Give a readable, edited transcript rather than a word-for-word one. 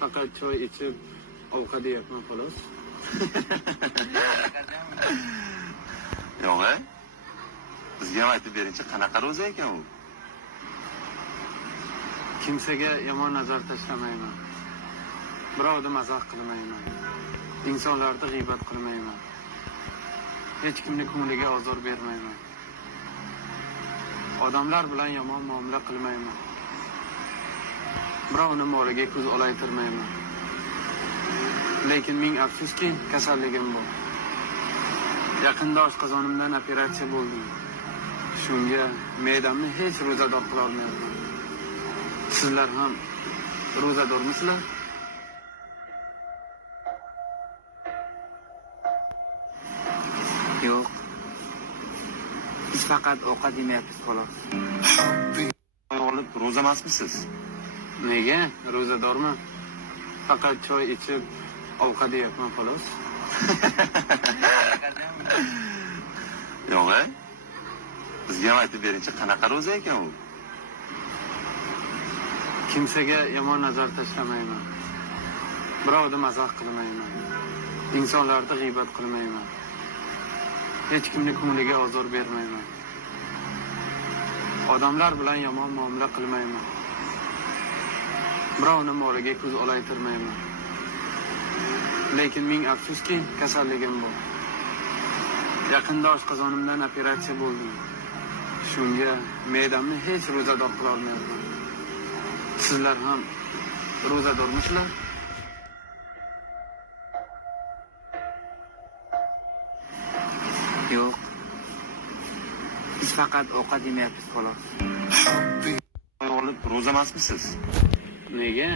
Faqat choy ichib, ovqat yeyapman xolos. Yo'q, bizga ham aytib beringchi, qanaqa ro'za ekan u? Kimsaga yomon nazar tashlamayman. Birovni mazax qilmayman. Insonlarni g'iybat qilmayman. Hech kimni ko'ngliga ozor bermayman. Odamlar bilan yomon muomala qilmayman. Birovni moliga ko'z olaytirmayman. Lekin ming afsuski, kasalligim bor. Yaqinda oshqozonimdan operatsiya bo'ldi. Shunga me'damni hech ro'zador qila olmayapman. Sizlar ham ro'zadormisizlar? Yo'q. Biz faqat ovqat yemayapmiz xolos. Olib ro'za emasmisiz? Nega? Ro'zadorman. Faqat choy ichib, ovqat yeyapman xolos. Yo'q, bizga ham aytib beringchi, qanaqa ro'za ekan u? Kimsaga yomon nazar tashlamayman. Birovni mazax qilmayman. Insonlarni g'iybat qilmayman. Hech kimni ko'ngliga ozor bermayman. Odamlar bilan yomon muomala qilmayman. Birovni moliga ko'z olaytirmayman. Lekin ming afsuski, kasalligim bor. Yaqinda oshqozonimdan operatsiya bo'ldi. Shunga me'damni hech ro'zador qila olmayapman. Sizlar ham ro'zadormisizlar? Yo'q. Biz faqat ovqat yemayapmiz xolos. Olib ro'za emasmisiz? Nega?